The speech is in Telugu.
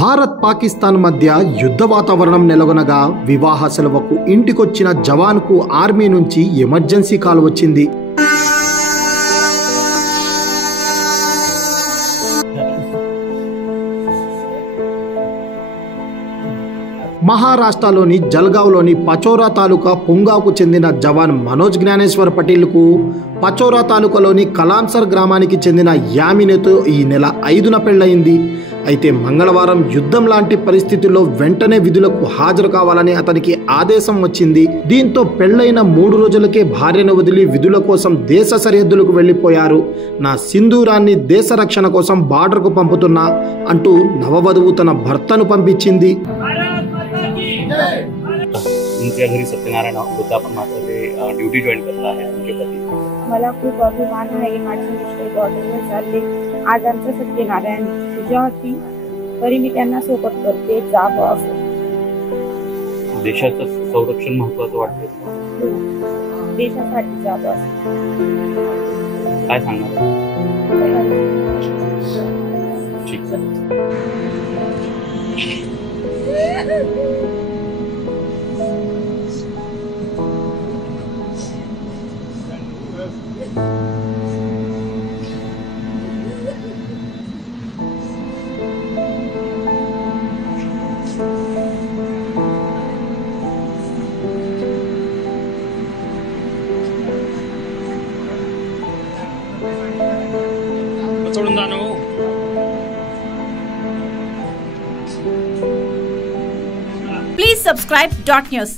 భారత్ పాకిస్తాన్ మధ్య యుద్ధ వాతావరణం నెలకొనగా వివాహ సెలవుకు ఇంటికొచ్చిన జవాన్కు ఆర్మీ నుంచి ఎమర్జెన్సీ కాల్ వచ్చింది. మహారాష్ట్రలోని జల్గావ్లోని పచోరా తాలూకా పుంగాకు చెందిన జవాన్ మనోజ్ జ్ఞానేశ్వర్ పటేల్కు పచోరా తాలూకాలోని కలాంసర్ గ్రామానికి చెందిన యామినితో ఈ నెల 5న పెళ్లయింది. అయితే మంగళవారం యుద్ధం లాంటి పరిస్థితుల్లో వెంటనే విధులకు హాజరు కావాలని అతనికి ఆదేశం వచ్చింది. దీంతో పెళ్లైన 3 రోజులకే భార్యను వదిలి విధుల కోసం దేశ సరిహద్దులకు వెళ్లిపోయారు. నా సింధూరాన్ని దేశ రక్షణ కోసం బార్డర్కు పంపుతున్నా అంటూ నవవధువు తన భర్తను పంపించింది. उनके घरी सत्यनारायण वृद्धापन माता ड्यूटी ज्वाइन करता है उनके पति. मला खूप अभिमान आहे. माझी मिस्टर बॉर्डरवर चालले. आज आमचं सत्यनारायण पूजा होती तरी मी त्यांना सोबत करते जावं असं. देशाचं संरक्षण महत्त्वाचं वाटतं. देशासाठी जावं असं. काय सांगणार? ठीक आहे. Please subscribe .news.